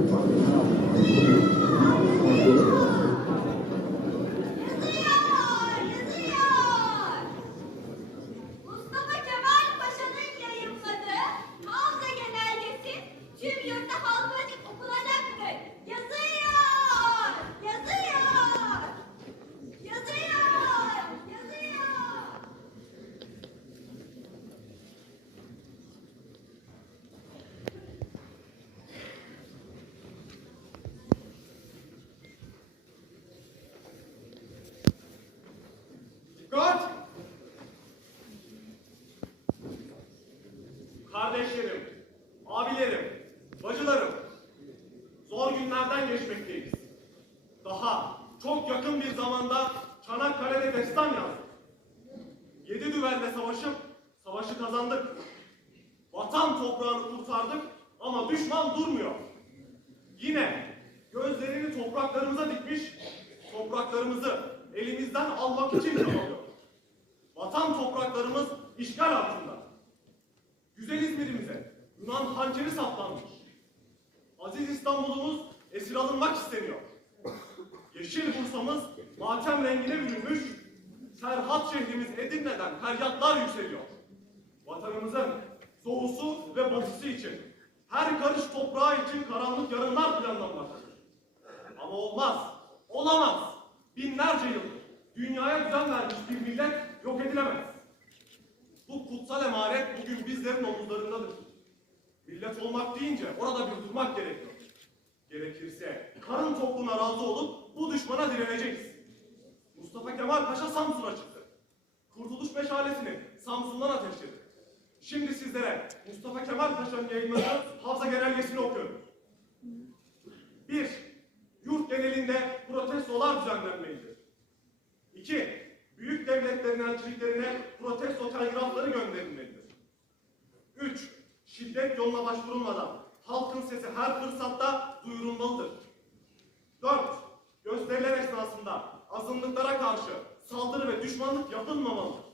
Thank you. Kardeşlerim, abilerim, bacılarım, zor günlerden geçmekteyiz. Daha çok yakın bir zamanda Çanakkale'de destan yazdık. Yedi düvelle savaşıp savaşı kazandık. Vatan toprağını kurtardık ama düşman durmuyor. Yine gözlerini topraklarımıza dikmiş, topraklarımızı elimizden almak için çabalıyor. Vatan topraklarımız işgal altında. Yunan hançeri saplanmış. Aziz İstanbul'umuz esir alınmak isteniyor. Yeşil Bursa'mız matem rengine bürünmüş, Serhat şehrimiz Edirne'den feryatlar yükseliyor. Vatanımızın doğusu ve batısı için, her karış toprağı için karanlık yarınlar planlanmaktadır. Ama olmaz, olamaz. Binlerce yıldır dünyaya düzen vermiş bir millet yok edilemez. Bu kutsal emanet bugün bizlerin omuzlarındadır. Millet olmak deyince orada bir durmak gerekiyor. Gerekirse karın tokluğuna razı olup bu düşmana direneceğiz. Mustafa Kemal Paşa Samsun'a çıktı. Kurtuluş meşalesini Samsun'dan ateşledi. Şimdi sizlere Mustafa Kemal Paşa'nın yayınladığı Havza Genelgesi'ni okuyorum. 1. Yurt genelinde protestolar düzenlenmelidir. 2. Büyük devletlerin elçiliklerine protesto Şiddet yoluna başvurulmadan halkın sesi her fırsatta duyurulmalıdır. 4. Gösteriler esnasında azınlıklara karşı saldırı ve düşmanlık yapılmamalıdır.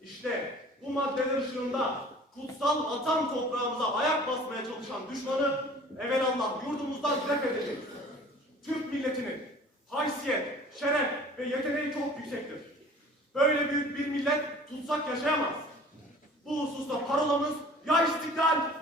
İşte bu maddeler ışığında kutsal vatan toprağımıza ayak basmaya çalışan düşmanı evelallah yurdumuzdan def edeceğiz. Türk milletinin haysiyet, şeref ve yeteneği çok yüksektir. Böyle büyük bir millet tutsak yaşayamaz. Bu hususta parolamız ya istiklal ya ölümdür. Ya